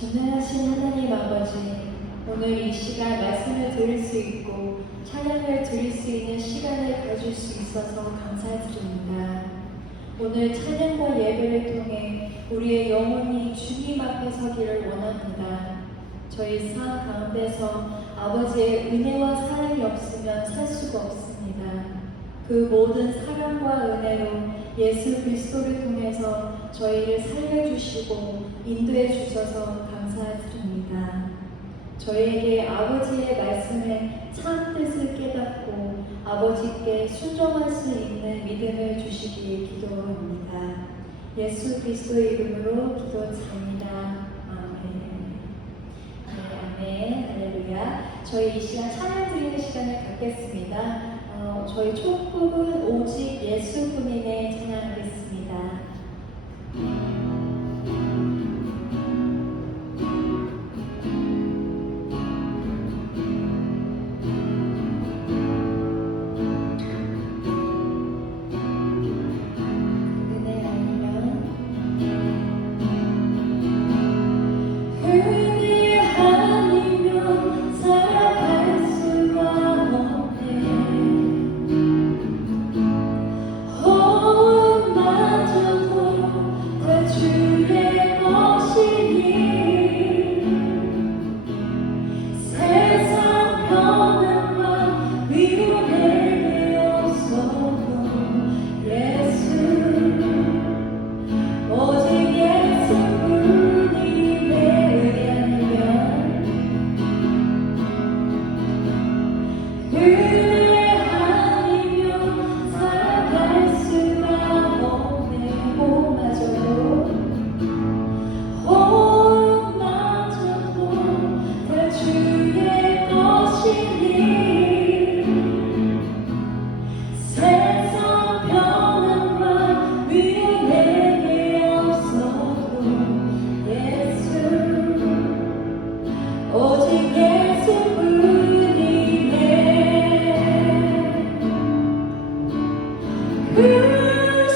전능하신 하나님 아버지, 오늘 이 시간 말씀을 들을 수 있고 찬양을 드릴 수 있는 시간을 가질 수 있어서 감사드립니다. 오늘 찬양과 예배를 통해 우리의 영혼이 주님 앞에 서기를 원합니다. 저희 삶 가운데서 아버지의 은혜와 사랑이 없으면 살 수가 없습니다. 그 모든 사랑과 은혜로 예수 그리스도를 통해서 저희를 살려주시고 인도해 주셔서 감사드립니다. 저희에게 아버지의 말씀의 참 뜻을 깨닫고 아버지께 순종할 수 있는 믿음을 주시기에 기도합니다. 예수 그리스도의 이름으로 기도드립니다. 아멘. 네, 아멘. 할렐루야. 저희 이 시간 찬양 드리는 시간을 갖겠습니다. 저희 첫 곡은 오직 예수뿐이네 찬양하겠습니다.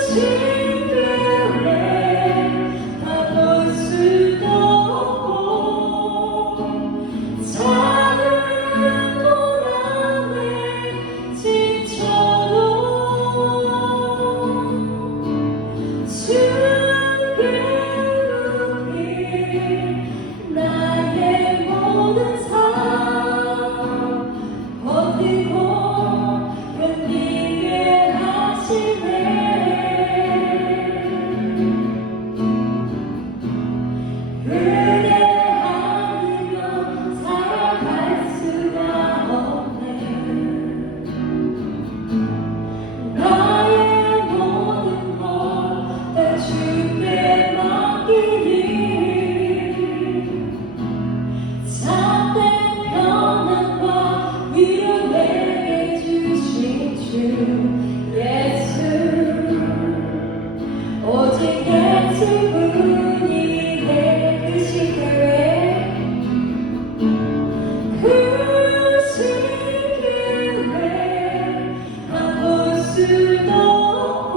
신들의 바꿀 수도 없고 작은 고난에 지쳐도 주께 높이 나의 모든 삶 버티고 견디게 하시네. 은혜 아니면 살아갈 수가 없네. 나의 모든 것 다 주께 맡기니 참된 평안과 위로 내게 주신 주 예수 오직 예수뿐이 내게 크신 교회 크신 교회 바꿀 수도 없고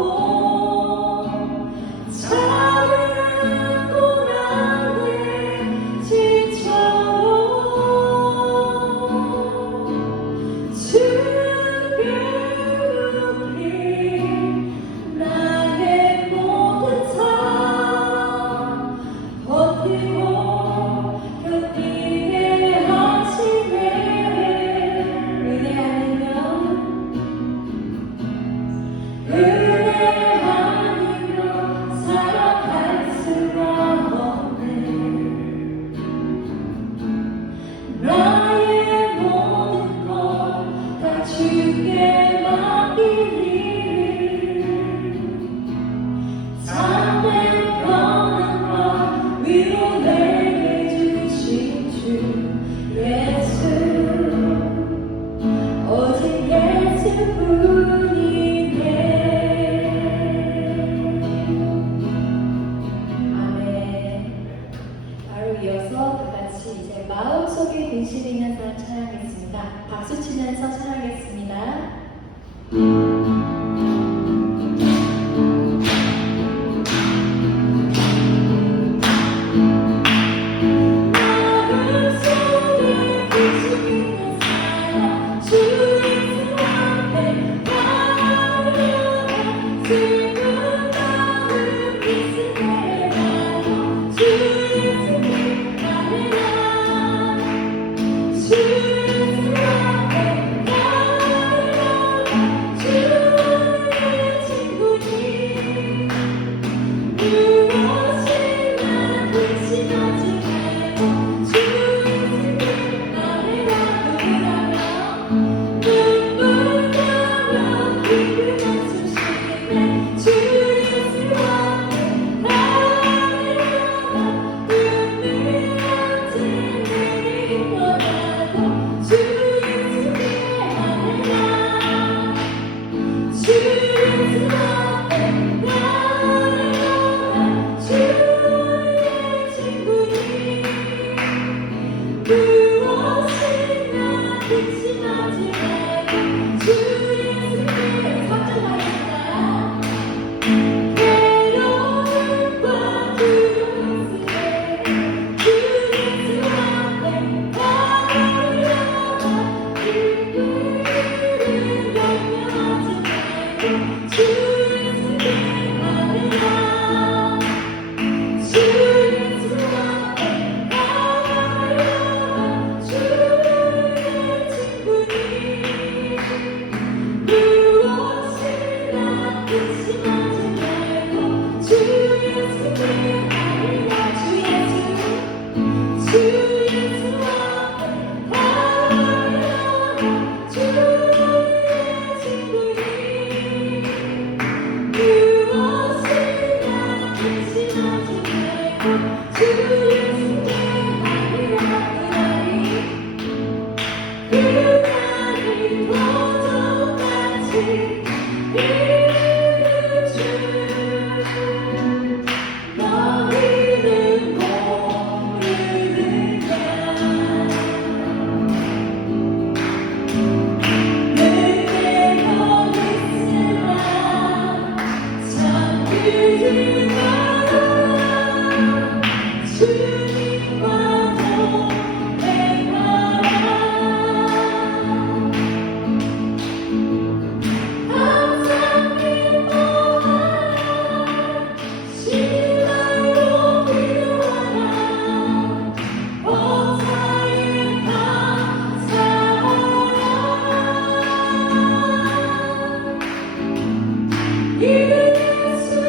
작은 고난에 지쳐도 주께 높이 나의 모든 삶 버티고 견디게 하시네. 은혜 아니면 살아갈 수가 없네. 나의 모든 것 다 주께 맡기니 참된 평안과 위로 내게 주신 주 예수 오직 예수뿐이네. 아멘. 바로 이어서 다 같이 이제 마음속에 근심 있는 사람 찬양하겠습니다. 박수 치면서 찬양하겠습니다. 마음속에 근심 있는 사람 주 예수 앞에 나아가 슬픈 마음 있으네. 주 예수님 아니라 주 예수 앞에 나아가 주의 친구니 무엇이나 근심하지 말고 주 예수님 아니라 누구라며 눈물 나며 기쁨한 숨쉬네. 주 예수 앞에 나아가 눈물 없이 내리더라도 주 예수님 아니라 주 예수 앞에 나아가 주의 친구니 무엇이나 근심하지 말고 주 예수님 걱정하겠다. 괴로움과 두려움 있으네. 주 예수 앞에 나아가 기쁨을 염려하지 말고 주 예수님 아니라 주 예수 앞에 나아가 주의 친구니 무엇이나 근심하지 말고 주 예수님 아니라 주 예수 앞에 나아가 주의 친구니 무엇이나 근심하지 말고 주 예수님 아니라 그날이 보정같이 이루어줄 이름 예수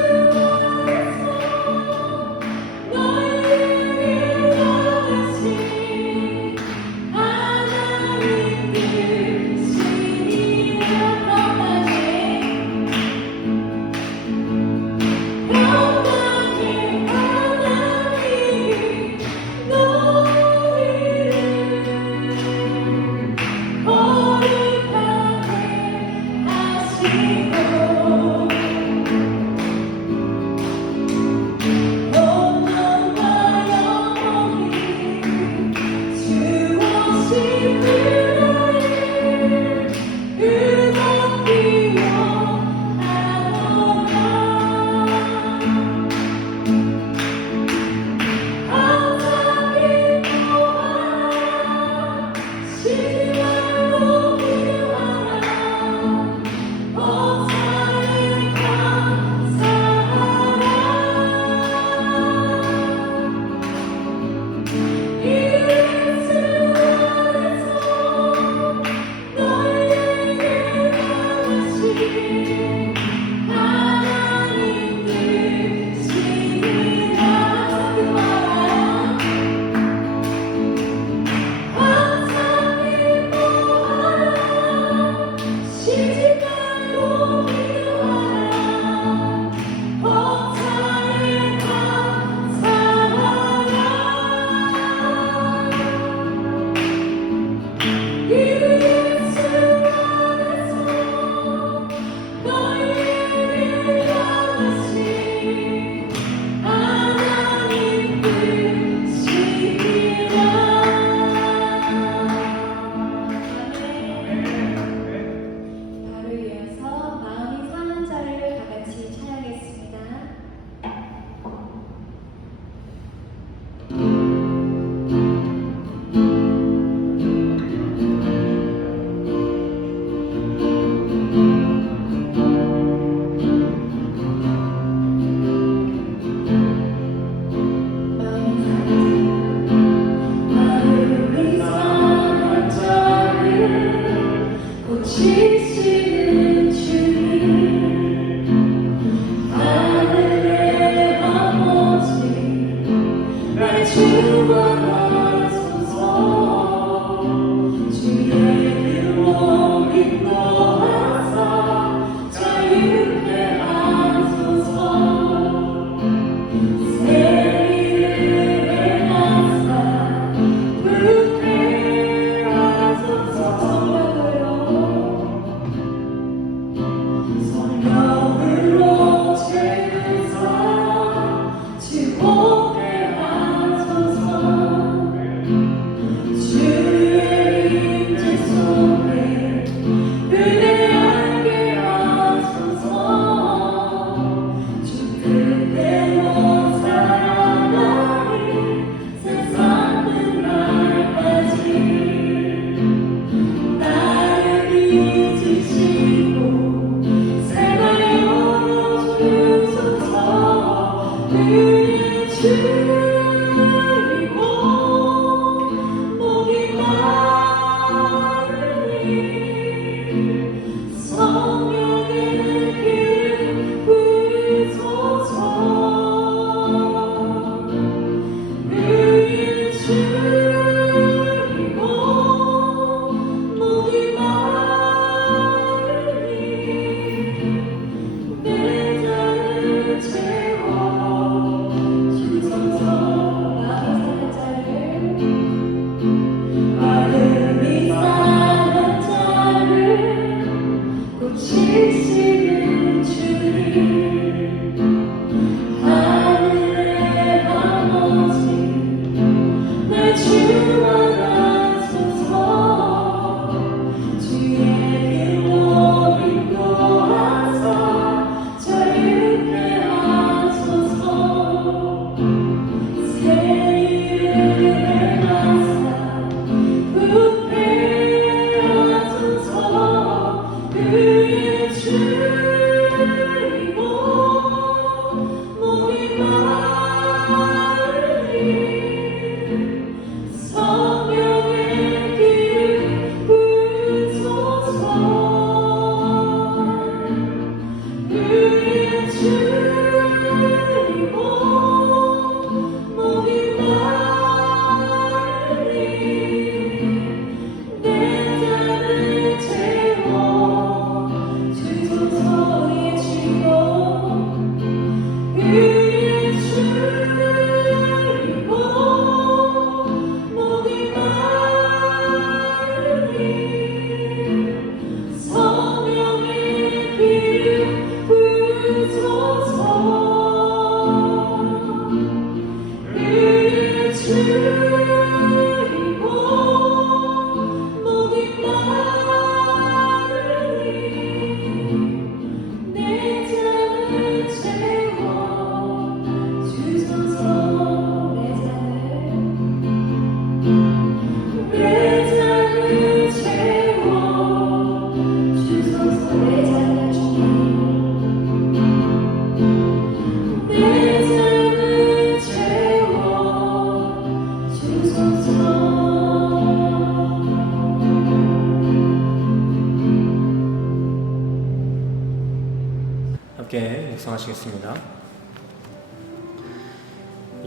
함께 묵상하시겠습니다.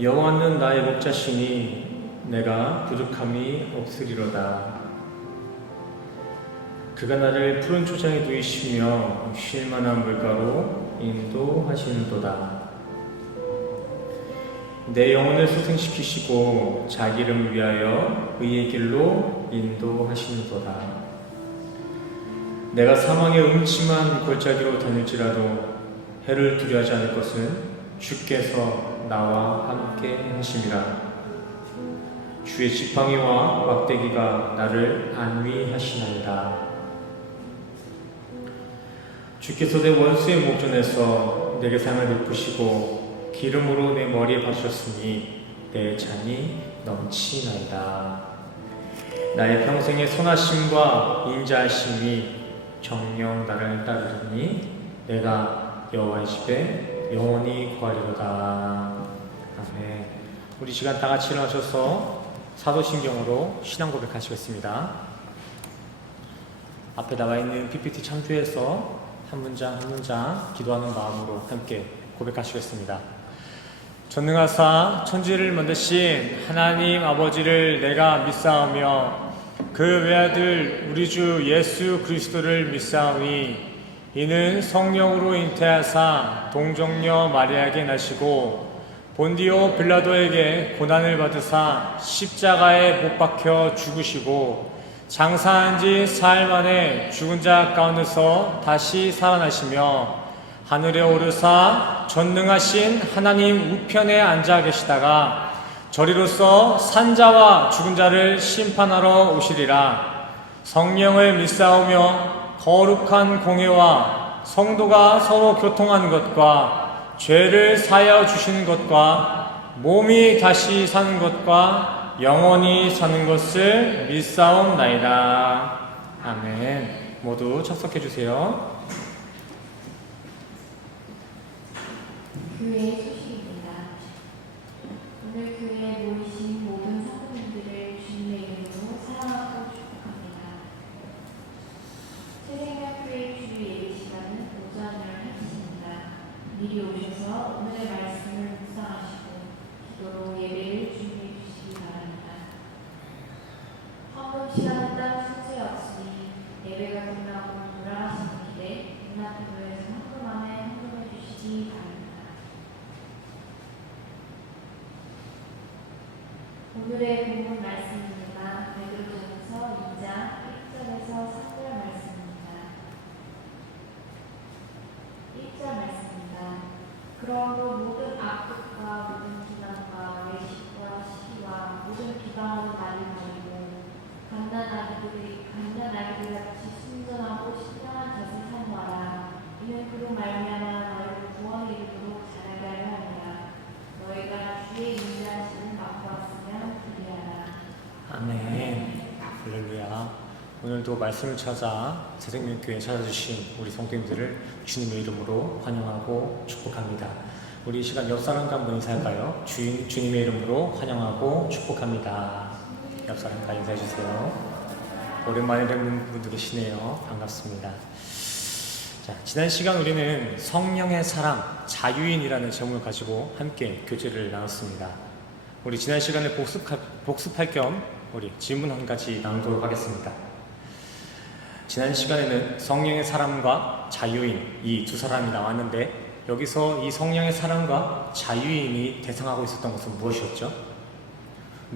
여호와는 나의 목자시니 내가 부족함이 없으리로다. 그가 나를 푸른 초장에 누이시며 쉴 만한 물가로 인도하시는도다. 내 영혼을 소생시키시고 자기 이름을 위하여 의의 길로 인도하시는도다. 내가 사망의 음침한 골짜기로 다닐지라도 해를 두려워하지 않을 것은 주께서 나와 함께 하심이라. 주의 지팡이와 막대기가 나를 안위하시나이다. 주께서 내 원수의 목전에서 내게 상을 베푸시고 기름으로 내 머리에 바르셨으니 내 잔이 넘치나이다. 나의 평생의 선하심과 인자하심이 정녕 나를 따르리니 내가 여호와의 집에 영원히 거하리로다. 아멘. 우리 시간 다 같이 일어나셔서 사도신경으로 신앙 고백하시겠습니다. 앞에 나와 있는 PPT 참조해서 한 문장 한 문장 기도하는 마음으로 함께 고백하시겠습니다. 전능하사 천지를 만드신 하나님 아버지를 내가 믿사오며 그 외아들 우리 주 예수 그리스도를 믿사오니 이는 성령으로 잉태하사 동정녀 마리아에게 나시고 본디오 빌라도에게 고난을 받으사 십자가에 못 박혀 죽으시고 장사한 지 사흘 만에 죽은 자 가운데서 다시 살아나시며 하늘에 오르사 전능하신 하나님 우편에 앉아 계시다가 저리로서 산자와 죽은 자를 심판하러 오시리라. 성령을 믿사오며 거룩한 공회와 성도가 서로 교통하는 것과 죄를 사하여 주시는 것과 몸이 다시 사는 것과 영원히 사는 것을 믿사옵나이다. 아멘. 모두 착석해 주세요. 교회 소식입니다. 오늘 교회에 모이신 모든 성도님들을 주님의 이름으로 사랑하고 축복합니다. 새생명교회 주 예배 시간은 오전 11시입니다. 미리 오셔서 오늘의 말씀을 묵상하시고 기도로 예배를 준비해 주시기 바랍니다. 헌금 시간은 따로 순서에 없으니 예배가 끝나고 돌아가시는 길에 문 앞에 모여서 헌금 안에 헌금해 주시기 바랍니다. 오늘의 본문 말씀입니다. 베드로전서 2장 1절에서 3절 말씀입니다. 1절 말씀입니다. 그러므로 모든 악독과 모든 기만과 외식과 시기와 모든 비방하는 말을 버리고 갓난아기들 같이 순전하고 신령한 젖을 사모하라. 이는 그로 말미암아 너희를 구원의 이름으로 자라게 하려 함이라. 너희가 주의 인자하심을 맛보았으면 그리하라. 아멘. 할렐루야. 오늘도 말씀을 찾아 새생명교회에 찾아주신 우리 성도님들을 주님의 이름으로 환영하고 축복합니다. 우리 이 시간 옆 사람과 한번 인사할까요? 주님의 이름으로 환영하고 축복합니다. 옆 사람과 인사해주세요. 오랜만에 뵙는 분들 계시네요. 반갑습니다. 자, 지난 시간 우리는 성령의 사람, 자유인이라는 제목을 가지고 함께 교제를 나눴습니다. 우리 지난 시간에 복습할 겸 우리 질문 한 가지 나누도록 하겠습니다. 지난 시간에는 성령의 사람과 자유인 이 두 사람이 나왔는데 여기서 이 성령의 사람과 자유인이 대상하고 있었던 것은 무엇이었죠?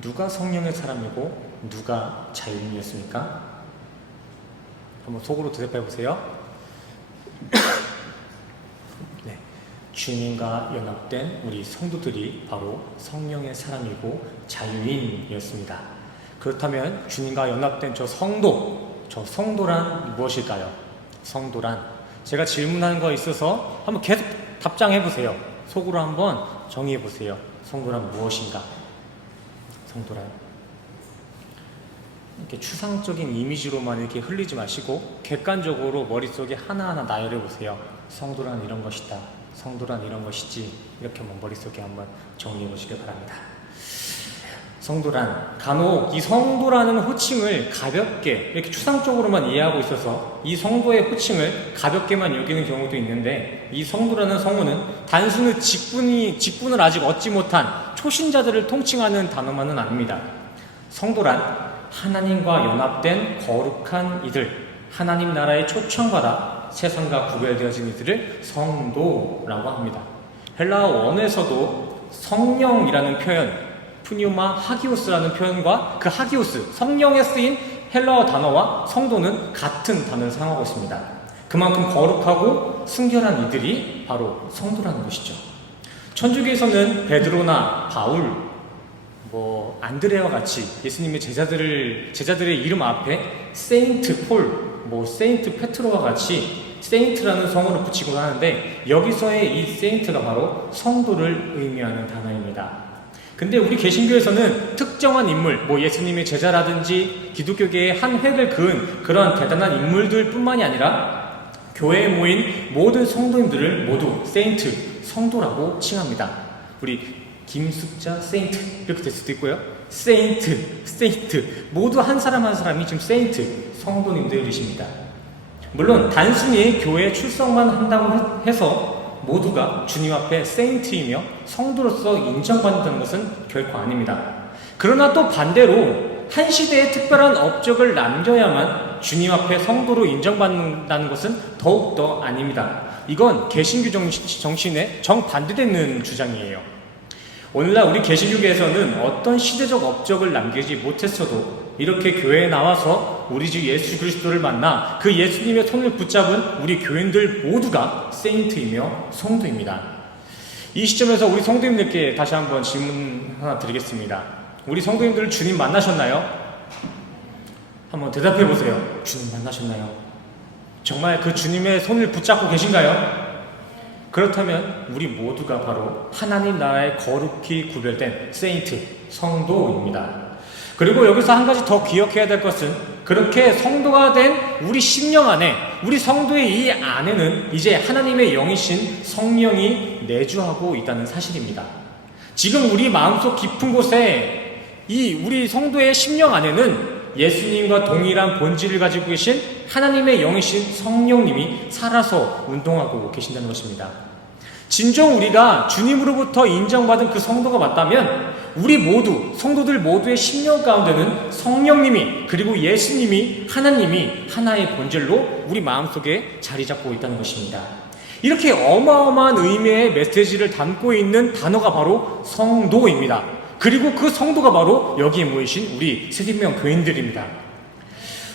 누가 성령의 사람이고 누가 자유인이었습니까? 한번 속으로 대답해 보세요. 네, 주님과 연합된 우리 성도들이 바로 성령의 사람이고 자유인이었습니다. 그렇다면 주님과 연합된 저 성도란 무엇일까요? 성도란, 제가 질문하는 거 있어서 한번 계속 답장해 보세요. 속으로 한번 정의해 보세요. 성도란 무엇인가? 성도란, 이렇게 추상적인 이미지로만 이렇게 흘리지 마시고 객관적으로 머릿속에 하나하나 나열해 보세요. 성도란 이런 것이다, 성도란 이런 것이지, 이렇게 한번 머릿속에 한번 정리해 보시길 바랍니다. 성도란, 간혹 이 성도라는 호칭을 가볍게 이렇게 추상적으로만 이해하고 있어서 이 성도의 호칭을 가볍게만 여기는 경우도 있는데, 이 성도라는 성어는 단순히 직분을 아직 얻지 못한 초신자들을 통칭하는 단어만은 아닙니다. 성도란 하나님과 연합된 거룩한 이들, 하나님 나라에 초청받아 세상과 구별되어진 이들을 성도라고 합니다. 헬라어 원에서도 성령이라는 표현, 푸뉴마 하기오스라는 표현과 그 하기오스, 성령에 쓰인 헬라어 단어와 성도는 같은 단어를 사용하고 있습니다. 그만큼 거룩하고 순결한 이들이 바로 성도라는 것이죠. 천주교에서는 베드로나 바울, 안드레와 같이 예수님의 제자들의 이름 앞에 세인트 폴, 세인트 페트로와 같이 세인트라는 성어를 붙이곤 하는데, 여기서의 이 세인트가 바로 성도를 의미하는 단어입니다. 근데 우리 개신교에서는 특정한 인물, 예수님의 제자라든지 기독교계의 한 획을 그은 그러한 대단한 인물들 뿐만이 아니라 교회에 모인 모든 성도님들을 모두 세인트, 성도라고 칭합니다. 우리 김숙자 세인트 이렇게 될 수도 있고요. 세인트 모두 한 사람 한 사람이 지금 세인트, 성도님들이십니다. 물론 단순히 교회에 출석만 한다고 해서 모두가 주님 앞에 세인트이며 성도로서 인정받는다는 것은 결코 아닙니다. 그러나 또 반대로 한 시대에 특별한 업적을 남겨야만 주님 앞에 성도로 인정받는다는 것은 더욱더 아닙니다. 이건 개신교 정신에 정반대되는 주장이에요. 오늘날 우리 개신교계에서는 어떤 시대적 업적을 남기지 못했어도 이렇게 교회에 나와서 우리 주 예수 그리스도를 만나 그 예수님의 손을 붙잡은 우리 교인들 모두가 세인트이며 성도입니다. 이 시점에서 우리 성도님들께 다시 한번 질문 하나 드리겠습니다. 우리 성도님들 주님 만나셨나요? 한번 대답해 보세요. 주님 만나셨나요? 정말 그 주님의 손을 붙잡고 계신가요? 그렇다면 우리 모두가 바로 하나님 나라의 거룩히 구별된 세인트, 성도입니다. 그리고 여기서 한 가지 더 기억해야 될 것은, 그렇게 성도가 된 우리 심령 안에, 우리 성도의 이 안에는 이제 하나님의 영이신 성령이 내주하고 있다는 사실입니다. 지금 우리 마음속 깊은 곳에 이 우리 성도의 심령 안에는 예수님과 동일한 본질을 가지고 계신 하나님의 영이신 성령님이 살아서 운동하고 계신다는 것입니다. 진정 우리가 주님으로부터 인정받은 그 성도가 맞다면 우리 모두, 성도들 모두의 심령 가운데는 성령님이, 그리고 예수님이, 하나님이 하나의 본질로 우리 마음속에 자리 잡고 있다는 것입니다. 이렇게 어마어마한 의미의 메시지를 담고 있는 단어가 바로 성도입니다. 그리고 그 성도가 바로 여기에 모이신 우리 세진명 교인들입니다.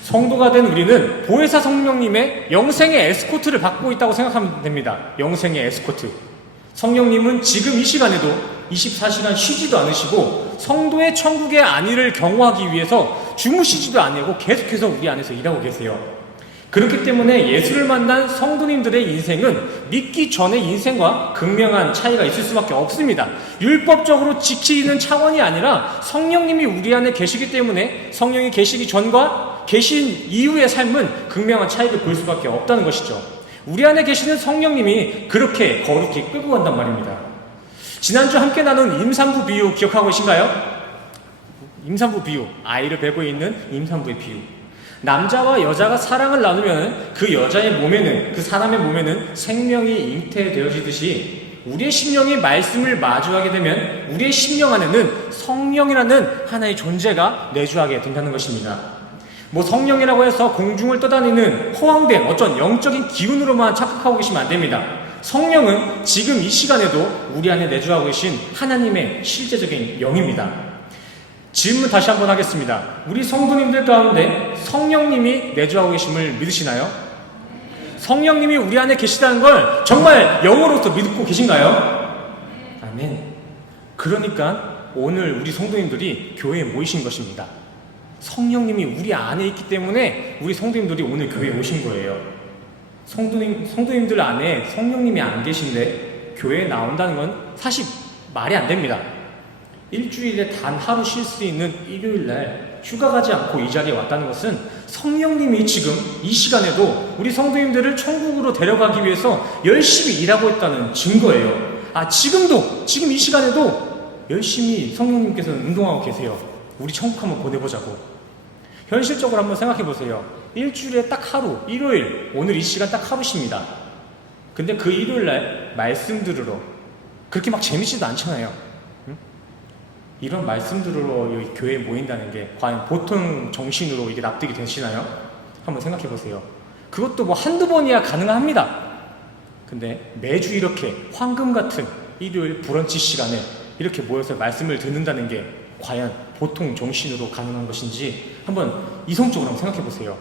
성도가 된 우리는 보혜사 성령님의 영생의 에스코트를 받고 있다고 생각하면 됩니다. 영생의 에스코트. 성령님은 지금 이 시간에도 24시간 쉬지도 않으시고 성도의 천국의 안위를 경호하기 위해서 주무시지도 않고 계속해서 우리 안에서 일하고 계세요. 그렇기 때문에 예수를 만난 성도님들의 인생은 믿기 전의 인생과 극명한 차이가 있을 수밖에 없습니다. 율법적으로 지키는 차원이 아니라 성령님이 우리 안에 계시기 때문에 성령이 계시기 전과 계신 이후의 삶은 극명한 차이를 볼 수밖에 없다는 것이죠. 우리 안에 계시는 성령님이 그렇게 거룩히 끌고 간단 말입니다. 지난주 함께 나눈 임산부 비유 기억하고 계신가요? 임산부 비유, 아이를 베고 있는 임산부의 비유. 남자와 여자가 사랑을 나누면 그 여자의 몸에는, 그 사람의 몸에는 생명이 잉태되어지듯이 우리의 심령이 말씀을 마주하게 되면 우리의 심령 안에는 성령이라는 하나의 존재가 내주하게 된다는 것입니다. 뭐 성령이라고 해서 공중을 떠다니는 허황된 어떤 영적인 기운으로만 착각하고 계시면 안 됩니다. 성령은 지금 이 시간에도 우리 안에 내주하고 계신 하나님의 실제적인 영입니다. 질문 다시 한번 하겠습니다. 우리 성도님들 가운데 성령님이 내주하고 계심을 믿으시나요? 성령님이 우리 안에 계시다는 걸 정말 영으로서 믿고 계신가요? 아멘. 그러니까 오늘 우리 성도님들이 교회에 모이신 것입니다. 성령님이 우리 안에 있기 때문에 우리 성도님들이 오늘 교회에 오신 거예요. 성도님들 안에 성령님이 안 계신데 교회에 나온다는 건 사실 말이 안 됩니다. 일주일에 단 하루 쉴 수 있는 일요일날 휴가 가지 않고 이 자리에 왔다는 것은 성령님이 지금 이 시간에도 우리 성도님들을 천국으로 데려가기 위해서 열심히 일하고 있다는 증거예요. 지금 이 시간에도 열심히 성령님께서는 운동하고 계세요. 우리 천국 한번 보내보자고. 현실적으로 한번 생각해 보세요. 일주일에 딱 하루, 일요일, 오늘 이 시간 딱 하루 쉽니다. 근데 그 일요일날 말씀 들으러 그렇게 막 재밌지도 않잖아요. 이런 말씀 들으러 여기 교회에 모인다는 게 과연 보통 정신으로 이게 납득이 되시나요? 한번 생각해 보세요. 그것도 뭐 한두 번이야 가능합니다. 근데 매주 이렇게 황금 같은 일요일 브런치 시간에 이렇게 모여서 말씀을 듣는다는 게 과연 보통 정신으로 가능한 것인지 한번 이성적으로 한번 생각해 보세요.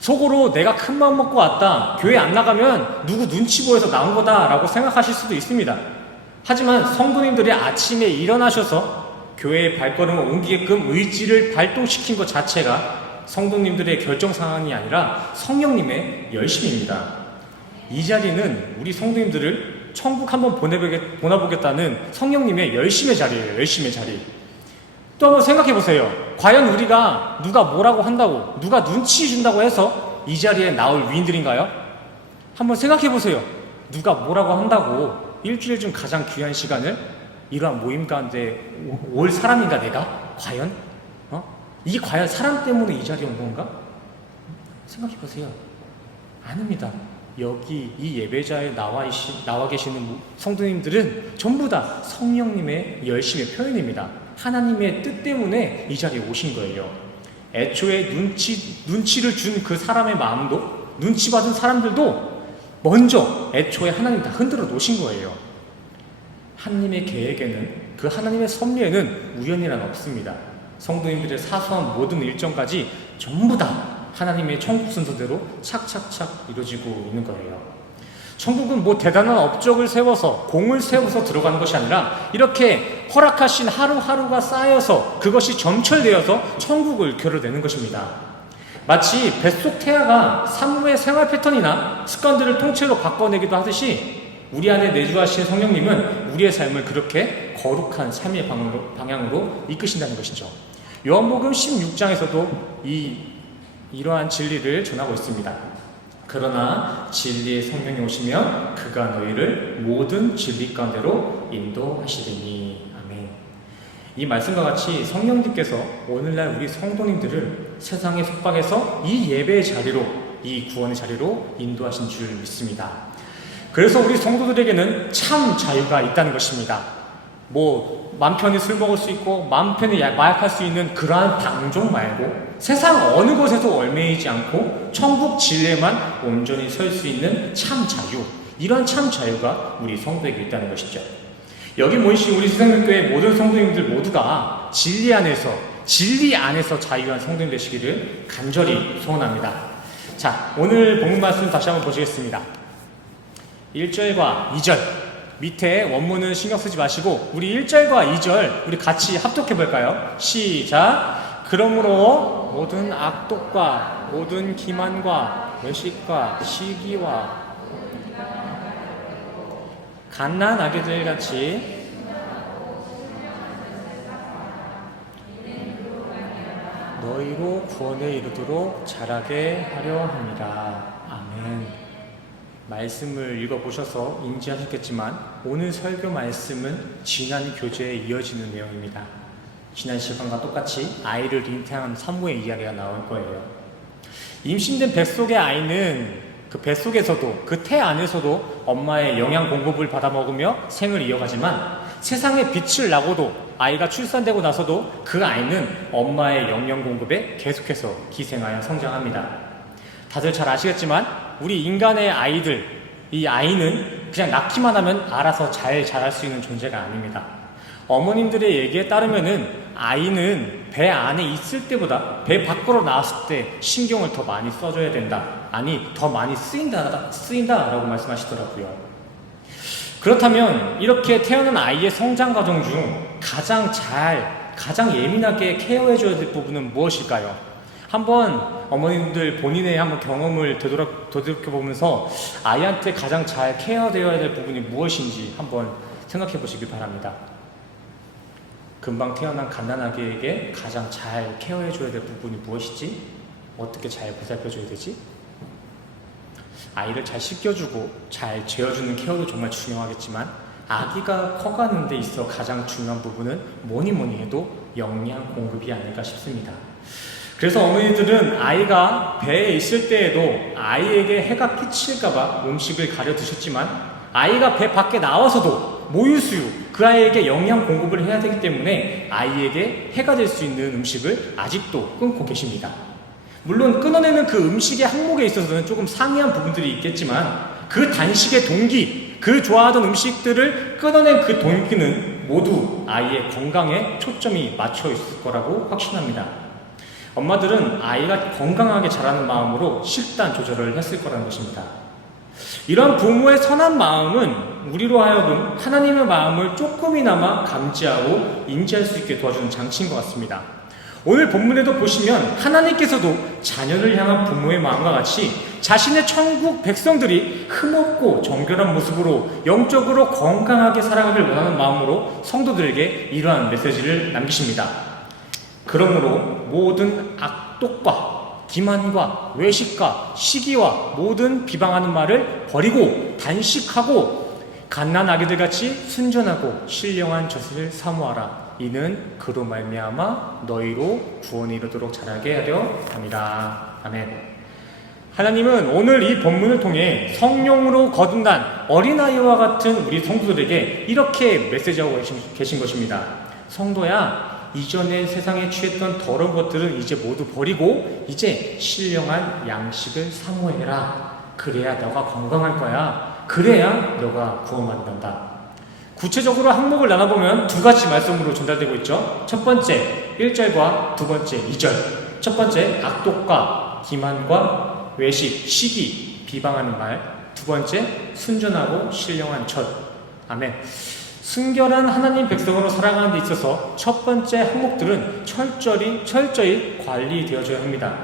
속으로 내가 큰 마음 먹고 왔다, 교회 안 나가면 누구 눈치 보여서 나온 거다 라고 생각하실 수도 있습니다. 하지만 성도님들이 아침에 일어나셔서 교회에 발걸음을 옮기게끔 의지를 발동시킨 것 자체가 성도님들의 결정사항이 아니라 성령님의 열심입니다. 이 자리는 우리 성도님들을 천국 한번 보내보겠다는 성령님의 열심의 자리예요. 열심의 자리. 또 한번 생각해 보세요. 과연 우리가 누가 뭐라고 한다고, 누가 눈치 준다고 해서 이 자리에 나올 위인들인가요? 한번 생각해 보세요. 누가 뭐라고 한다고 일주일 중 가장 귀한 시간을 이러한 모임 가운데 올 사람인가 내가? 과연? 이게 과연 사람 때문에 이 자리에 온 건가? 생각해 보세요. 아닙니다. 여기 이 예배자에 나와 계시는 성도님들은 전부 다 성령님의 열심의 표현입니다. 하나님의 뜻 때문에 이 자리에 오신 거예요. 애초에 눈치를 준 그 사람의 마음도, 눈치 받은 사람들도 먼저 애초에 하나님 다 흔들어 놓으신 거예요. 하나님의 계획에는, 그 하나님의 섭리에는 우연이란 없습니다. 성도님들의 사소한 모든 일정까지 전부 다 하나님의 천국 순서대로 착착착 이루어지고 있는 거예요. 천국은 뭐 대단한 업적을 세워서, 공을 세워서 들어가는 것이 아니라 이렇게 허락하신 하루하루가 쌓여서 그것이 점철되어서 천국을 겨뤄내는 것입니다. 마치 뱃속 태아가 산모의 생활 패턴이나 습관들을 통째로 바꿔내기도 하듯이 우리 안에 내주하신 성령님은 우리의 삶을 그렇게 거룩한 삶의 방향으로 이끄신다는 것이죠. 요한복음 16장에서도 이러한 진리를 전하고 있습니다. 그러나 진리의 성령이 오시면 그가 너희를 모든 진리 가운데로 인도하시리니. 아멘. 이 말씀과 같이 성령님께서 오늘날 우리 성도님들을 세상의 속박에서 이 예배의 자리로, 이 구원의 자리로 인도하신 줄 믿습니다. 그래서 우리 성도들에게는 참 자유가 있다는 것입니다. 맘 편히 술 먹을 수 있고 마음 편히 마약할 수 있는 그러한 방종 말고 세상 어느 곳에도 얽매이지 않고 천국 진리에만 온전히 설 수 있는 참 자유, 이런 참 자유가 우리 성도에게 있다는 것이죠. 여기 모이신 우리 수생명교회 모든 성도님들 모두가 진리 안에서 자유한 성도님 되시기를 간절히 소원합니다. 자, 오늘 본문 말씀 다시 한번 보시겠습니다. 1절과 2절 밑에 원문은 신경 쓰지 마시고 우리 1절과 2절 우리 같이 합독해 볼까요? 시작! 그러므로 모든 악독과 모든 기만과 외식과 시기와 갓난아기들 같이 너희로 구원에 이르도록 자라게 하려 합니다. 아멘. 말씀을 읽어보셔서 인지하셨겠지만 오늘 설교 말씀은 지난 교재에 이어지는 내용입니다. 지난 시간과 똑같이 아이를 잉태한 산모의 이야기가 나올 거예요. 임신된 뱃속의 아이는 그 뱃속에서도 그 태 안에서도 엄마의 영양 공급을 받아 먹으며 생을 이어가지만 세상에 빛을 나고도 아이가 출산되고 나서도 그 아이는 엄마의 영양 공급에 계속해서 기생하여 성장합니다. 다들 잘 아시겠지만 우리 인간의 아이들, 이 아이는 그냥 낳기만 하면 알아서 잘 자랄 수 있는 존재가 아닙니다. 어머님들의 얘기에 따르면은 아이는 배 안에 있을 때보다 배 밖으로 나왔을 때 신경을 더 많이 써줘야 된다. 아니, 더 많이 쓰인다라고 말씀하시더라고요. 그렇다면 이렇게 태어난 아이의 성장 과정 중 가장 예민하게 케어해줘야 될 부분은 무엇일까요? 한번 어머님들 본인의 한번 경험을 되돌아보면서 아이한테 가장 잘 케어되어야 될 부분이 무엇인지 한번 생각해 보시기 바랍니다. 금방 태어난 갓난아기에게 가장 잘 케어해줘야 될 부분이 무엇이지? 어떻게 잘 보살펴줘야 되지? 아이를 잘 씻겨주고 잘 재워주는 케어도 정말 중요하겠지만 아기가 커가는 데 있어 가장 중요한 부분은 뭐니 해도 영양 공급이 아닐까 싶습니다. 그래서 어머니들은 아이가 배에 있을 때에도 아이에게 해가 끼칠까봐 음식을 가려 드셨지만 아이가 배 밖에 나와서도 모유수유, 그 아이에게 영양 공급을 해야 되기 때문에 아이에게 해가 될 수 있는 음식을 아직도 끊고 계십니다. 물론 끊어내는 그 음식의 항목에 있어서는 조금 상이한 부분들이 있겠지만 그 단식의 동기, 그 좋아하던 음식들을 끊어낸 그 동기는 모두 아이의 건강에 초점이 맞춰 있을 거라고 확신합니다. 엄마들은 아이가 건강하게 자라는 마음으로 식단 조절을 했을 거라는 것입니다. 이런 부모의 선한 마음은 우리로 하여금 하나님의 마음을 조금이나마 감지하고 인지할 수 있게 도와주는 장치인 것 같습니다. 오늘 본문에도 보시면 하나님께서도 자녀를 향한 부모의 마음과 같이 자신의 천국 백성들이 흠없고 정결한 모습으로 영적으로 건강하게 살아가길 원하는 마음으로 성도들에게 이러한 메시지를 남기십니다. 그러므로 모든 악독과 기만과 외식과 시기와 모든 비방하는 말을 버리고 단식하고 갓난아기들같이 순전하고 신령한 젖을 사모하라. 이는 그로 말미암아 너희로 구원에 이르도록 자라게 하려 함이라. 아멘. 하나님은 오늘 이 본문을 통해 성령으로 거듭난 어린아이와 같은 우리 성도들에게 이렇게 메시지하고 계신 것입니다. 성도야, 이전에 세상에 취했던 더러운 것들은 이제 모두 버리고 이제 신령한 양식을 사모해라. 그래야 너가 건강할 거야. 그래야 너가 구원받는다. 구체적으로 항목을 나눠보면 두 가지 말씀으로 전달되고 있죠. 첫 번째 1절과 두 번째 2절. 첫 번째 악독과 기만과 외식, 시기, 비방하는 말. 두 번째 순전하고 신령한 젖. 아멘. 순결한 하나님 백성으로 살아가는 데 있어서 첫 번째 항목들은 철저히 관리되어져야 합니다.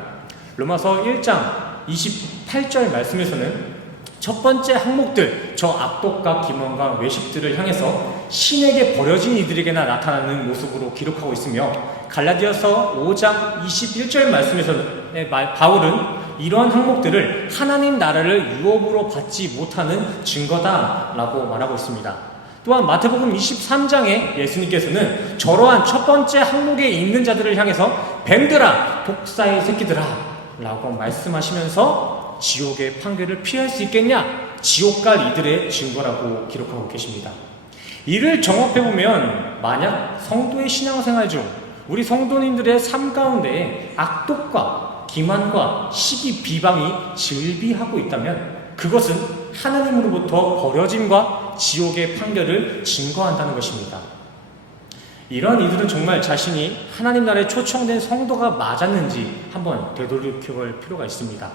로마서 1장 28절 말씀에서는 첫 번째 항목들, 저 악독과 기만과 외식들을 향해서 신에게 버려진 이들에게나 나타나는 모습으로 기록하고 있으며 갈라디아서 5장 21절 말씀에서는 바울은 이러한 항목들을 하나님 나라를 유업으로 받지 못하는 증거다라고 말하고 있습니다. 또한 마태복음 23장에 예수님께서는 저러한 첫 번째 항목에 있는 자들을 향해서 뱀들아, 독사의 새끼들아 라고 말씀하시면서 지옥의 판결을 피할 수 있겠냐? 지옥 갈 이들의 증거라고 기록하고 계십니다. 이를 정합해보면 만약 성도의 신앙생활 중 우리 성도님들의 삶 가운데 악독과 기만과 시기 비방이 질비하고 있다면 그것은 하나님으로부터 버려짐과 지옥의 판결을 증거한다는 것입니다. 이러한 이들은 정말 자신이 하나님 나라에 초청된 성도가 맞았는지 한번 되돌이켜볼 필요가 있습니다.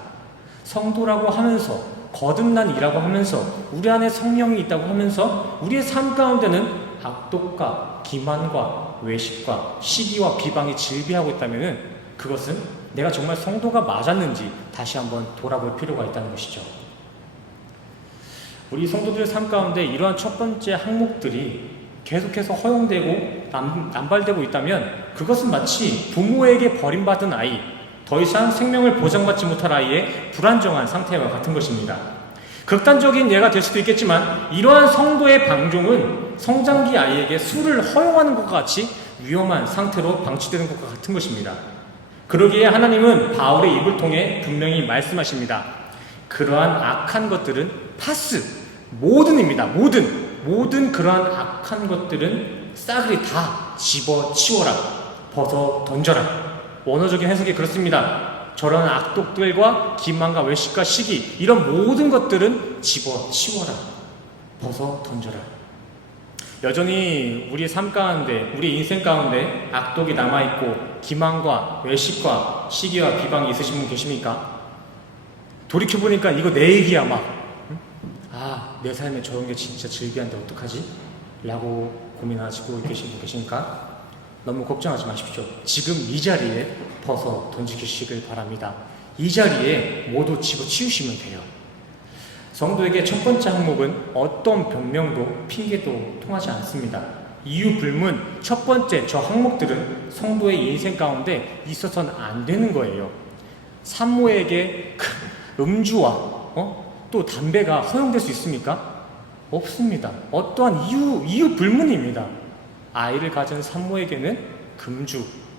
성도라고 하면서 거듭난 이라고 하면서 우리 안에 성령이 있다고 하면서 우리의 삶 가운데는 악독과 기만과 외식과 시기와 비방이 질비하고 있다면 그것은 내가 정말 성도가 맞았는지 다시 한번 돌아볼 필요가 있다는 것이죠. 우리 성도들의 삶 가운데 이러한 첫 번째 항목들이 계속해서 허용되고 남발되고 있다면 그것은 마치 부모에게 버림받은 아이, 더 이상 생명을 보장받지 못할 아이의 불안정한 상태와 같은 것입니다. 극단적인 예가 될 수도 있겠지만 이러한 성도의 방종은 성장기 아이에게 술을 허용하는 것과 같이 위험한 상태로 방치되는 것과 같은 것입니다. 그러기에 하나님은 바울의 입을 통해 분명히 말씀하십니다. 그러한 악한 것들은 파스, 모든입니다. 모든 그러한 악한 것들은 싸그리 다 집어치워라, 벗어 던져라. 원어적인 해석이 그렇습니다. 저런 악독들과 기만과 외식과 시기, 이런 모든 것들은 집어치워라, 벗어 던져라. 여전히 우리의 삶 가운데, 우리 인생 가운데 악독이 남아있고 기만과 외식과 시기와 비방이 있으신 분 계십니까? 돌이켜보니까 이거 내 얘기야 막. 내 삶에 저런 게 진짜 즐비한데 어떡하지? 라고 고민하시고 계신 분 계십니까? 너무 걱정하지 마십시오. 지금 이 자리에 벗어 던지시길 바랍니다. 이 자리에 모두 집어치우시면 돼요. 성도에게 첫 번째 항목은 어떤 변명도 핑계도 통하지 않습니다. 이유 불문 첫 번째 저 항목들은 성도의 인생 가운데 있어서는 안 되는 거예요. 산모에게 음주와 또 담배가 허용될 수 있습니까? 없습니다. 어떠한 이유 불문입니다. 아이를 가진 산모에게는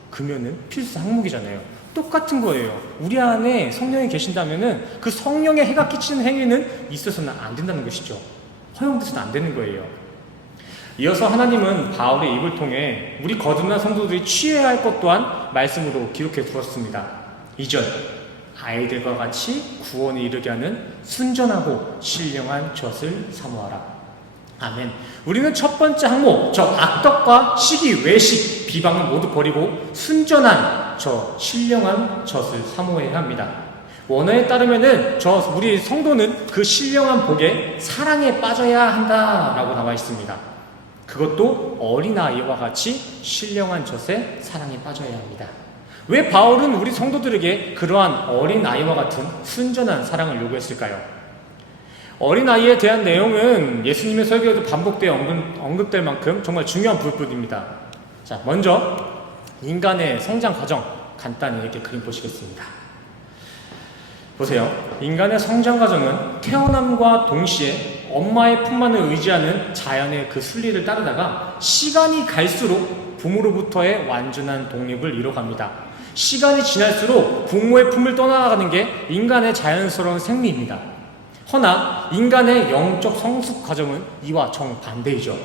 금연은 필수 항목이잖아요. 똑같은 거예요. 우리 안에 성령이 계신다면은 그 성령의 해가 끼치는 행위는 있어서는 안 된다는 것이죠. 허용돼서는 안 되는 거예요. 이어서 하나님은 바울의 입을 통해 우리 거듭난 성도들이 취해야 할 것 또한 말씀으로 기록해 두었습니다. 2절, 아이들과 같이 구원에 이르게 하는 순전하고 신령한 젖을 사모하라. 아멘. 우리는 첫 번째 항목, 저 악덕과 시기, 외식, 비방을 모두 버리고 순전한 저 신령한 젖을 사모해야 합니다. 원어에 따르면은 우리 성도는 그 신령한 복에 사랑에 빠져야 한다라고 나와 있습니다. 그것도 어린아이와 같이 신령한 젖에 사랑에 빠져야 합니다. 왜 바울은 우리 성도들에게 그러한 어린아이와 같은 순전한 사랑을 요구했을까요? 어린아이에 대한 내용은 예수님의 설교에도 반복되어 언급될 만큼 정말 중요한 부분입니다. 자, 먼저 인간의 성장 과정 간단히 이렇게 그림 보시겠습니다. 보세요. 인간의 성장 과정은 태어남과 동시에 엄마의 품만을 의지하는 자연의 그 순리를 따르다가 시간이 갈수록 부모로부터의 완전한 독립을 이뤄갑니다. 시간이 지날수록 부모의 품을 떠나가는 게 인간의 자연스러운 생리입니다. 허나 인간의 영적 성숙 과정은 이와 정반대이죠.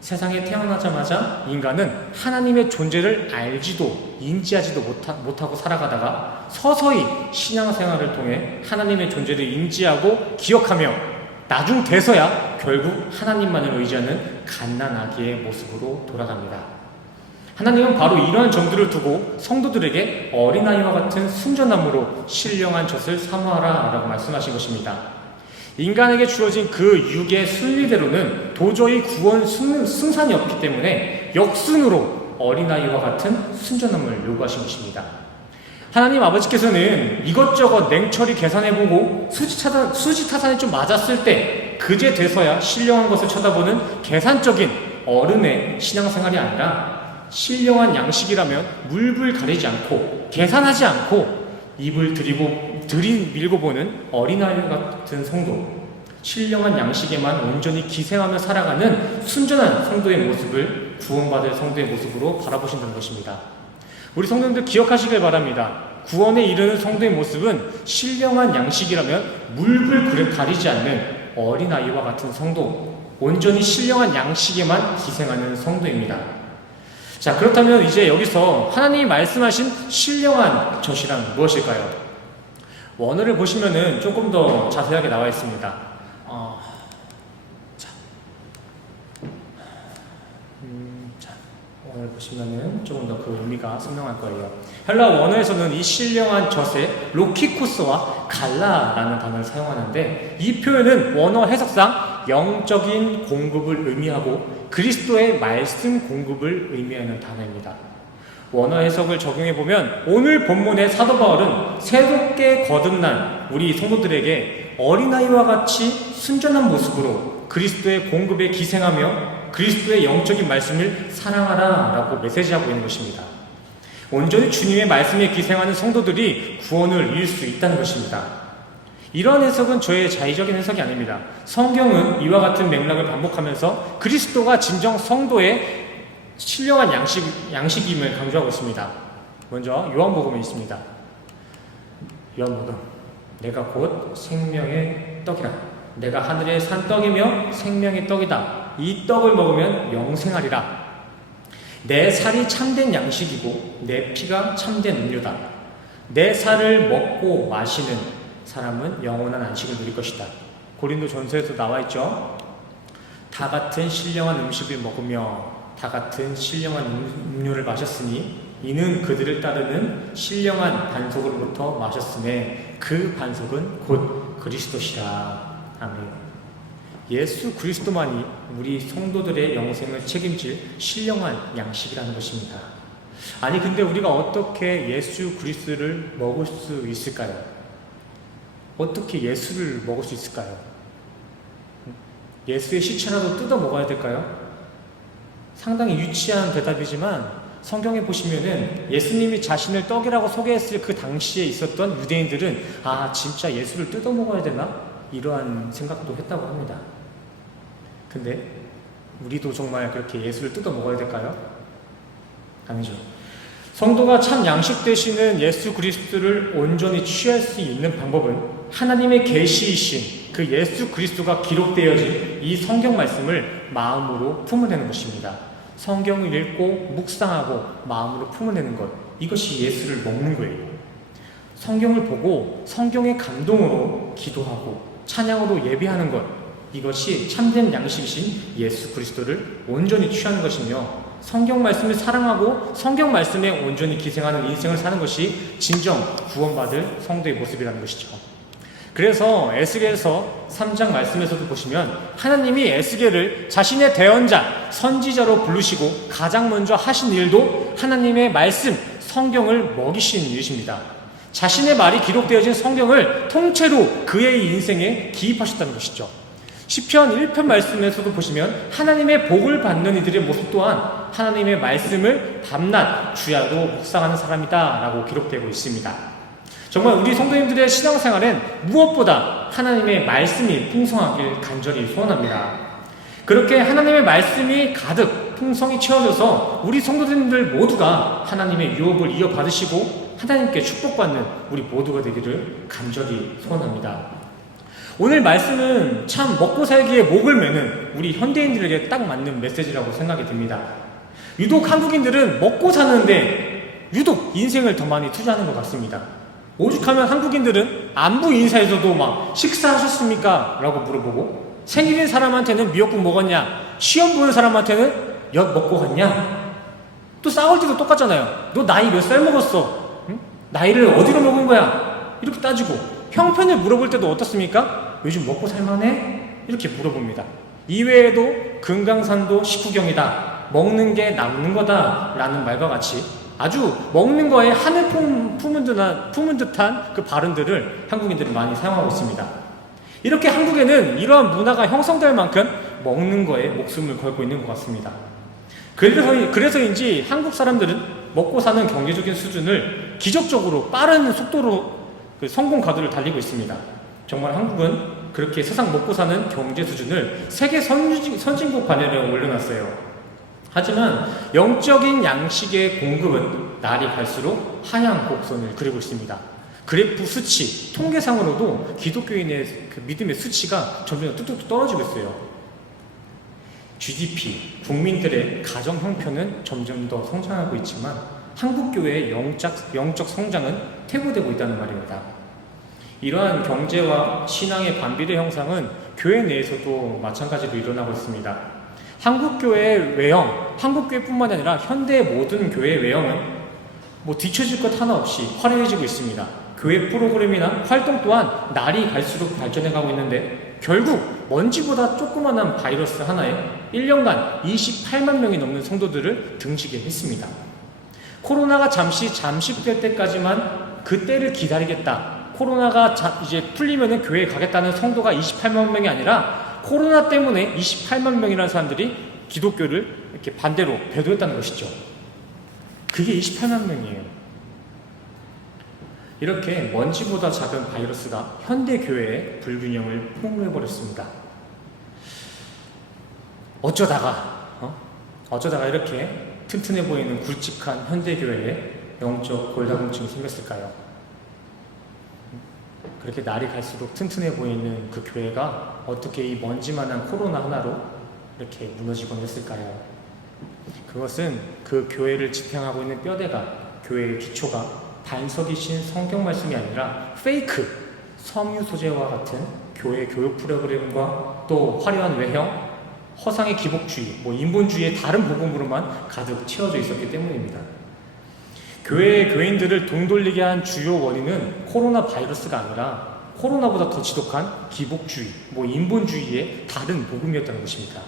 세상에 태어나자마자 인간은 하나님의 존재를 알지도 인지하지도 못하고 살아가다가 서서히 신앙생활을 통해 하나님의 존재를 인지하고 기억하며 나중 돼서야 결국 하나님만을 의지하는 갓난아기의 모습으로 돌아갑니다. 하나님은 바로 이러한 점들을 두고 성도들에게 어린아이와 같은 순전함으로 신령한 젖을 사모하라 라고 말씀하신 것입니다. 인간에게 주어진 그 육의 순리대로는 도저히 구원 승산이 없기 때문에 역순으로 어린아이와 같은 순전함을 요구하신 것입니다. 하나님 아버지께서는 이것저것 냉철히 계산해보고 수지타산이 좀 맞았을 때 그제 돼서야 신령한 것을 쳐다보는 계산적인 어른의 신앙생활이 아니라 신령한 양식이라면 물불 가리지 않고 계산하지 않고 입을 들이밀고 보는 어린아이 같은 성도, 신령한 양식에만 온전히 기생하며 살아가는 순전한 성도의 모습을 구원받을 성도의 모습으로 바라보신다는 것입니다. 우리 성도님들 기억하시길 바랍니다. 구원에 이르는 성도의 모습은 신령한 양식이라면 물불 가리지 않는 어린아이와 같은 성도, 온전히 신령한 양식에만 기생하는 성도입니다. 자, 그렇다면 이제 여기서 하나님이 말씀하신 신령한 젖이란 무엇일까요? 원어를 보시면은 조금 더 자세하게 나와 있습니다. 원어를 보시면은 조금 더 그 의미가 선명할 거예요. 헬라 원어에서는 이 신령한 젖에 로키코스와 갈라라는 단어를 사용하는데 이 표현은 원어 해석상 영적인 공급을 의미하고 그리스도의 말씀 공급을 의미하는 단어입니다. 원어 해석을 적용해보면 오늘 본문의 사도 바울은 새롭게 거듭난 우리 성도들에게 어린아이와 같이 순전한 모습으로 그리스도의 공급에 기생하며 그리스도의 영적인 말씀을 사랑하라 라고 메시지하고 있는 것입니다. 온전히 주님의 말씀에 기생하는 성도들이 구원을 이룰 수 있다는 것입니다. 이러한 해석은 저의 자의적인 해석이 아닙니다. 성경은 이와 같은 맥락을 반복하면서 그리스도가 진정 성도의 신령한 양식임을 강조하고 있습니다. 먼저 요한복음에 있습니다. 요한복음, 내가 곧 생명의 떡이라. 내가 하늘에 산 떡이며 생명의 떡이다. 이 떡을 먹으면 영생하리라. 내 살이 참된 양식이고 내 피가 참된 음료다. 내 살을 먹고 마시는 사람은 영원한 안식을 누릴 것이다. 고린도전서에도 나와 있죠. 다 같은 신령한 음식을 먹으며 다 같은 신령한 음료를 마셨으니 이는 그들을 따르는 신령한 반석으로부터 마셨음에 그 반석은 곧 그리스도시라. 아멘. 예수 그리스도만이 우리 성도들의 영생을 책임질 신령한 양식이라는 것입니다. 아니 근데 우리가 어떻게 예수 그리스도를 먹을 수 있을까요? 어떻게 예수를 먹을 수 있을까요? 예수의 시체라도 뜯어 먹어야 될까요? 상당히 유치한 대답이지만 성경에 보시면은 예수님이 자신을 떡이라고 소개했을 그 당시에 있었던 유대인들은 아 진짜 예수를 뜯어 먹어야 되나? 이러한 생각도 했다고 합니다. 근데 우리도 정말 그렇게 예수를 뜯어 먹어야 될까요? 아니죠. 성도가 참 양식 되시는 예수 그리스도를 온전히 취할 수 있는 방법은 하나님의 계시이신 그 예수 그리스도가 기록되어진 이 성경 말씀을 마음으로 품어내는 것입니다. 성경을 읽고 묵상하고 마음으로 품어내는 것, 이것이 예수를 먹는 거예요. 성경을 보고 성경의 감동으로 기도하고 찬양으로 예배하는 것, 이것이 참된 양식이신 예수 그리스도를 온전히 취하는 것이며 성경 말씀을 사랑하고 성경 말씀에 온전히 기생하는 인생을 사는 것이 진정 구원받을 성도의 모습이라는 것이죠. 그래서 에스겔서 3장 말씀에서도 보시면 하나님이 에스겔을 자신의 대언자, 선지자로 부르시고 가장 먼저 하신 일도 하나님의 말씀, 성경을 먹이신 일이십니다. 자신의 말이 기록되어진 성경을 통째로 그의 인생에 기입하셨다는 것이죠. 시편 1편 말씀에서도 보시면 하나님의 복을 받는 이들의 모습 또한 하나님의 말씀을 밤낮 주야로 묵상하는 사람이다 라고 기록되고 있습니다. 정말 우리 성도님들의 신앙생활엔 무엇보다 하나님의 말씀이 풍성하길 간절히 소원합니다. 그렇게 하나님의 말씀이 가득 풍성히 채워져서 우리 성도님들 모두가 하나님의 유업을 이어받으시고 하나님께 축복받는 우리 모두가 되기를 간절히 소원합니다. 오늘 말씀은 참 먹고 살기에 목을 매는 우리 현대인들에게 딱 맞는 메시지라고 생각이 듭니다. 유독 한국인들은 먹고 사는데 유독 인생을 더 많이 투자하는 것 같습니다. 오죽하면 한국인들은 안부 인사에서도 막 식사하셨습니까? 라고 물어보고 생일인 사람한테는 미역국 먹었냐? 시험 보는 사람한테는 엿 먹고 갔냐? 또 싸울 때도 똑같잖아요. 너 나이 몇 살 먹었어? 응? 나이를 어디로 먹은 거야? 이렇게 따지고 형편을 물어볼 때도 어떻습니까? 요즘 먹고 살만해? 이렇게 물어봅니다. 이외에도 금강산도 식후경이다. 먹는 게 남는 거다. 라는 말과 같이 아주 먹는 거에 한을 품은 듯한 그 발언들을 한국인들이 많이 사용하고 있습니다. 이렇게 한국에는 이러한 문화가 형성될 만큼 먹는 거에 목숨을 걸고 있는 것 같습니다. 그래서인지 한국 사람들은 먹고 사는 경제적인 수준을 기적적으로 빠른 속도로 그 성공 가도를 달리고 있습니다. 정말 한국은 그렇게 세상 먹고 사는 경제 수준을 세계 선진국 반열에 올려놨어요. 하지만 영적인 양식의 공급은 날이 갈수록 하향 곡선을 그리고 있습니다. 그래프 수치, 통계상으로도 기독교인의 그 믿음의 수치가 점점 뚝뚝 떨어지고 있어요. GDP, 국민들의 가정 형편은 점점 더 성장하고 있지만 한국교회의 영적 성장은 퇴보되고 있다는 말입니다. 이러한 경제와 신앙의 반비례 형상은 교회 내에서도 마찬가지로 일어나고 있습니다. 한국교회의 외형, 한국교회뿐만 아니라 현대의 모든 교회의 외형은 뒤처질 것 하나 없이 화려해지고 있습니다. 교회 프로그램이나 활동 또한 날이 갈수록 발전해가고 있는데 결국 먼지보다 조그만한 바이러스 하나에 1년간 28만 명이 넘는 성도들을 등지게 했습니다. 코로나가 잠시 잠식될 때까지만 그 때를 기다리겠다. 코로나가 이제 풀리면은 교회에 가겠다는 성도가 28만 명이 아니라 코로나 때문에 28만 명이라는 사람들이 기독교를 이렇게 반대로 배도했다는 것이죠. 그게 28만 명이에요. 이렇게 먼지보다 작은 바이러스가 현대 교회의 불균형을 폭로해버렸습니다. 어쩌다가 이렇게 튼튼해 보이는 굵직한 현대 교회에 영적 골다공증이 생겼을까요? 그렇게 날이 갈수록 튼튼해 보이는 그 교회가 어떻게 이 먼지만한 코로나 하나로 이렇게 무너지곤 했을까요? 그것은 그 교회를 지탱하고 있는 뼈대가, 교회의 기초가 반석이신 성경 말씀이 아니라 페이크, 섬유 소재와 같은 교회 교육 프로그램과 또 화려한 외형, 허상의 기복주의, 인본주의의 다른 복음으로만 가득 채워져 있었기 때문입니다. 교회의 교인들을 돈 돌리게 한 주요 원인은 코로나 바이러스가 아니라 코로나보다 더 지독한 기복주의, 인본주의의 다른 복음이었다는 것입니다.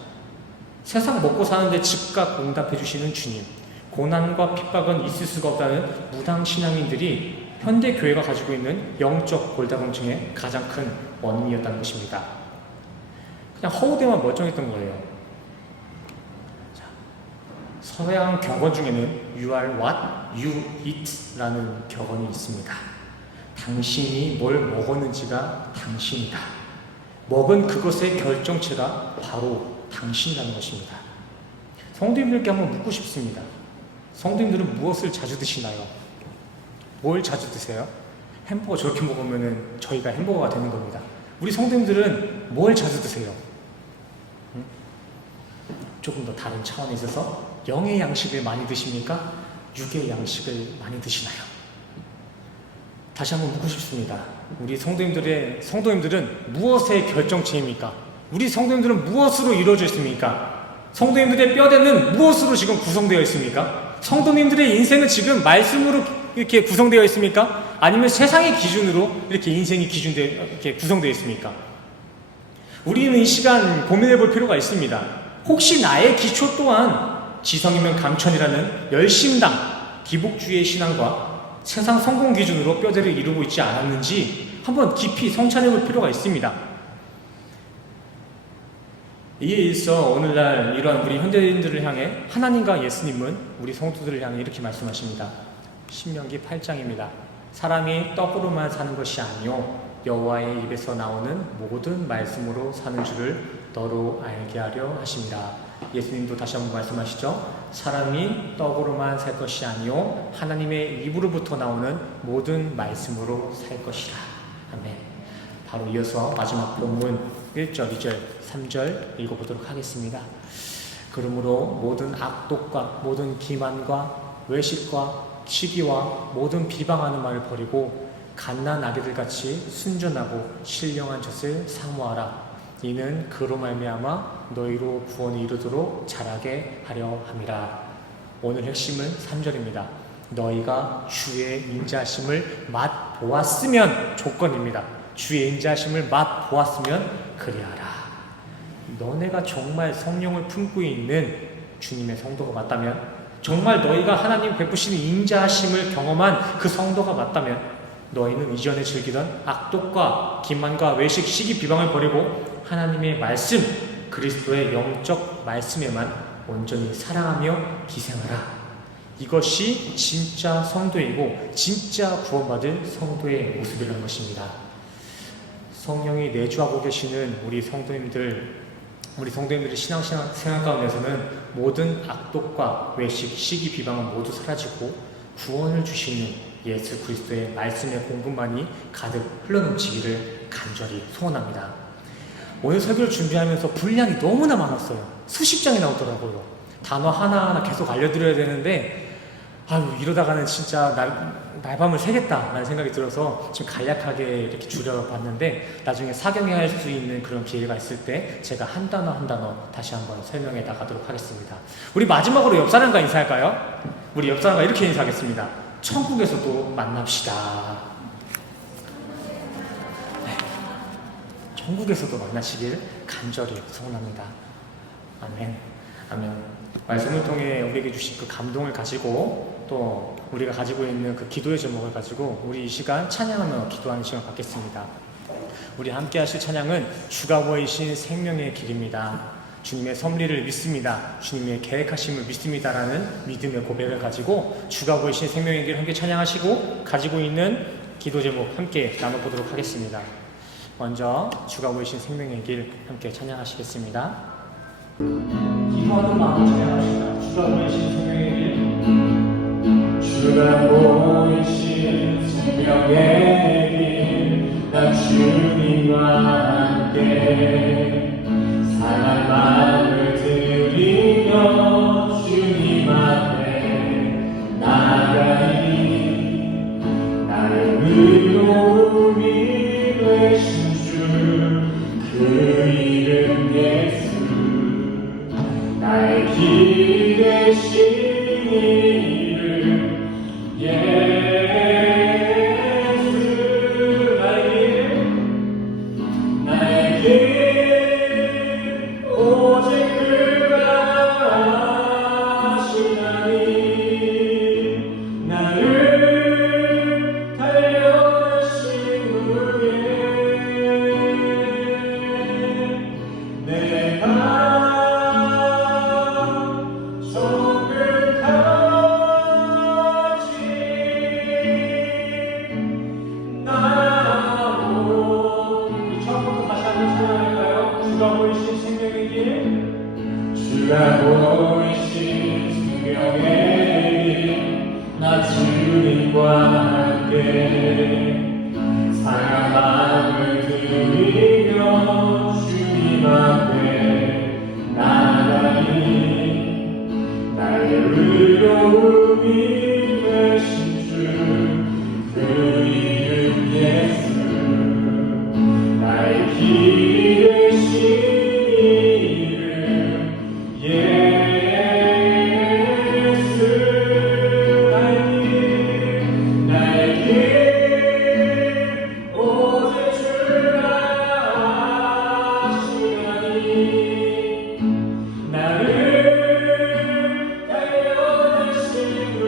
세상 먹고 사는데 즉각 응답해 주시는 주님, 고난과 핍박은 있을 수가 없다는 무당 신앙인들이 현대 교회가 가지고 있는 영적 골다공증의 가장 큰 원인이었다는 것입니다. 그냥 허우대만 멀쩡했던 거예요. 자, 서양 격언 중에는 You are what you eat 라는 격언이 있습니다. 당신이 뭘 먹었는지가 당신이다. 먹은 그것의 결정체가 바로 당신이라는 것입니다. 성도님들께 한번 묻고 싶습니다. 성도님들은 무엇을 자주 드시나요? 뭘 자주 드세요? 햄버거 저렇게 먹으면 저희가 햄버거가 되는 겁니다. 우리 성도님들은 뭘 자주 드세요? 조금 더 다른 차원에 있어서 영의 양식을 많이 드십니까? 육의 양식을 많이 드시나요? 다시 한번 묻고 싶습니다. 우리 성도님들은 무엇의 결정체입니까? 우리 성도님들은 무엇으로 이루어져 있습니까? 성도님들의 뼈대는 무엇으로 지금 구성되어 있습니까? 성도님들의 인생은 지금 말씀으로 이렇게 구성되어 있습니까? 아니면 세상의 기준으로 이렇게 인생이 이렇게 구성되어 있습니까? 우리는 이 시간 고민해 볼 필요가 있습니다. 혹시 나의 기초 또한 지성이면 강천이라는 열심당, 기복주의의 신앙과 세상 성공 기준으로 뼈대를 이루고 있지 않았는지 한번 깊이 성찰해 볼 필요가 있습니다. 이에 있어 오늘날 이러한 우리 현대인들을 향해 하나님과 예수님은 우리 성도들을 향해 이렇게 말씀하십니다. 신명기 8장입니다. 사람이 떡으로만 사는 것이 아니요 여호와의 입에서 나오는 모든 말씀으로 사는 줄을 너로 알게 하려 하십니다. 예수님도 다시 한번 말씀하시죠. 사람이 떡으로만 살 것이 아니요 하나님의 입으로부터 나오는 모든 말씀으로 살 것이라. 아멘. 바로 이어서 마지막 본문 1절, 2절, 3절 읽어보도록 하겠습니다. 그러므로 모든 악독과 모든 기만과 외식과 시기와 모든 비방하는 말을 버리고 갓난아기들 같이 순전하고 신령한 젖을 사모하라. 이는 그로 말미암아 너희로 구원에 이르도록 자라게 하려 함이라. 오늘 핵심은 3절입니다. 너희가 주의 인자하심을 맛보았으면 조건입니다. 주의 인자하심을 맛보았으면 그리하라. 너네가 정말 성령을 품고 있는 주님의 성도가 맞다면, 정말 너희가 하나님 베푸시는 인자하심을 경험한 그 성도가 맞다면 너희는 이전에 즐기던 악독과 기만과 외식, 시기, 비방을 버리고 하나님의 말씀, 그리스도의 영적 말씀에만 온전히 사랑하며 기생하라. 이것이 진짜 성도이고 진짜 구원받을 성도의 모습이라는 것입니다. 성령이 내주하고 계시는 우리 성도님들의 신앙생활 가운데서는 모든 악독과 외식, 시기, 비방은 모두 사라지고 구원을 주시는 예수 그리스도의 말씀의 공급만이 가득 흘러넘치기를 간절히 소원합니다. 오늘 설교를 준비하면서 분량이 너무나 많았어요. 수십 장이 나오더라고요. 단어 하나하나 계속 알려드려야 되는데 이러다가는 진짜 날밤을 새겠다라는 생각이 들어서 지금 간략하게 이렇게 줄여봤는데 나중에 사경에 할 수 있는 그런 기회가 있을 때 제가 한 단어 한 단어 다시 한번 설명해 나가도록 하겠습니다. 우리 마지막으로 옆 사람과 인사할까요? 우리 옆 사람과 이렇게 인사하겠습니다. 천국에서도 만납시다. 네. 천국에서도 만나시길 간절히 소원합니다. 아멘. 아멘. 말씀을 통해 우리에게 주신 그 감동을 가지고 또 우리가 가지고 있는 그 기도의 제목을 가지고 우리 이 시간 찬양하며 기도하는 시간 갖겠습니다. 우리 함께 하실 찬양은 주가 보이신 생명의 길입니다. 주님의 섭리를 믿습니다. 주님의 계획하심을 믿습니다라는 믿음의 고백을 가지고 주가 보이신 생명의 길 함께 찬양하시고 가지고 있는 기도 제목 함께 나눠보도록 하겠습니다. 먼저 주가 보이신 생명의 길 함께 찬양하시겠습니다. 기도하는 마음으로 찬양하시다. 주가 보이신 생명의 길, 주가 생명의 길 나 주님과 함께 상한 마음을 드리며 주님 앞에 나아가리 나의 의로움이 되신 주 그 이름 예수 나의 길 되신 이름 예수 나의 길 오직 그가 아시나니 나를 달려가신 후에 내가 정끝까지 나로 우리 처음부터 다시 한번 찬양할까요? 주가 보이신 생명의 길 주가 보이신 생명의 길나 주님과 함께 상한 마음을 드리며 주님 앞에 나아가니 나의 의로움이 되신 주 그 이름 예수 나의 길 되신 이름 예수 나의 길 오직 주가 아시나니 나를 달려가신 그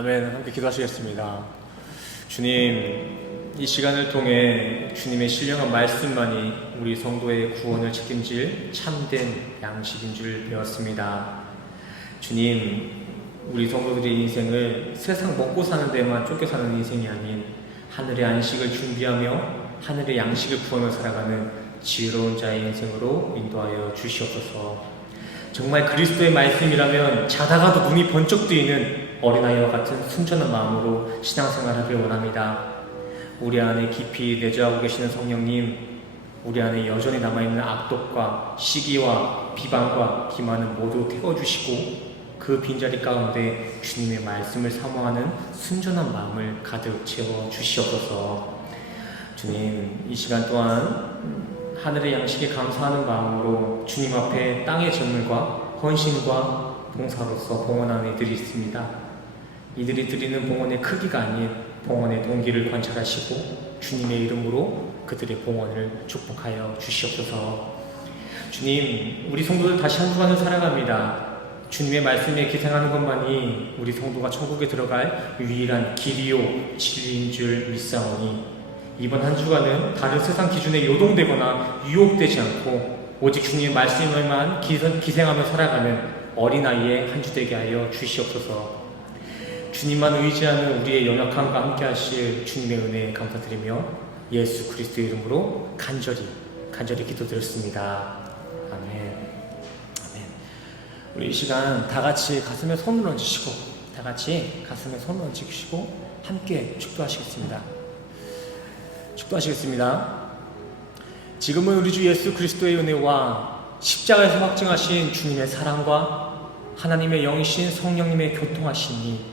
아멘. 함께 기도하시겠습니다. 주님, 이 시간을 통해 주님의 신령한 말씀만이 우리 성도의 구원을 책임질 참된 양식인 줄 배웠습니다. 주님, 우리 성도들의 인생을 세상 먹고 사는 데만 쫓겨 사는 인생이 아닌 하늘의 안식을 준비하며 하늘의 양식을 구하며 살아가는 지혜로운 자의 인생으로 인도하여 주시옵소서. 정말 그리스도의 말씀이라면 자다가도 눈이 번쩍 뜨이는 어린아이와 같은 순전한 마음으로 신앙생활하길 원합니다. 우리 안에 깊이 내주하고 계시는 성령님, 우리 안에 여전히 남아있는 악독과 시기와 비방과 기만은 모두 태워주시고 그 빈자리 가운데 주님의 말씀을 사모하는 순전한 마음을 가득 채워 주시옵소서. 주님, 이 시간 또한 하늘의 양식에 감사하는 마음으로 주님 앞에 땅의 재물과 헌신과 봉사로서 봉헌하는 이들이 있습니다. 이들이 드리는 봉헌의 크기가 아닌 봉헌의 동기를 관찰하시고 주님의 이름으로 그들의 봉헌을 축복하여 주시옵소서. 주님, 우리 성도들 다시 한 주간을 살아갑니다. 주님의 말씀에 기생하는 것만이 우리 성도가 천국에 들어갈 유일한 길이요 진리인 줄 믿사오니 이번 한 주간은 다른 세상 기준에 요동되거나 유혹되지 않고 오직 주님의 말씀에만 기생하며 살아가는 어린아이의 한 주 되게 하여 주시옵소서. 주님만 의지하는 우리의 연약함과 함께 하실 주님의 은혜에 감사드리며 예수 그리스도의 이름으로 간절히 기도드렸습니다. 아멘. 아멘. 우리 이 시간 다 같이 가슴에 손을 얹으시고 함께 축도하시겠습니다. 지금은 우리 주 예수 그리스도의 은혜와 십자가에서 확증하신 주님의 사랑과 하나님의 영이신 성령님의 교통하심이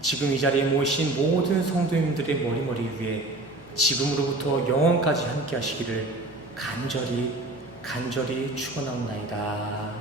지금 이 자리에 모이신 모든 성도님들의 머리 위에 지금으로부터 영원까지 함께 하시기를 간절히 축원하옵나이다.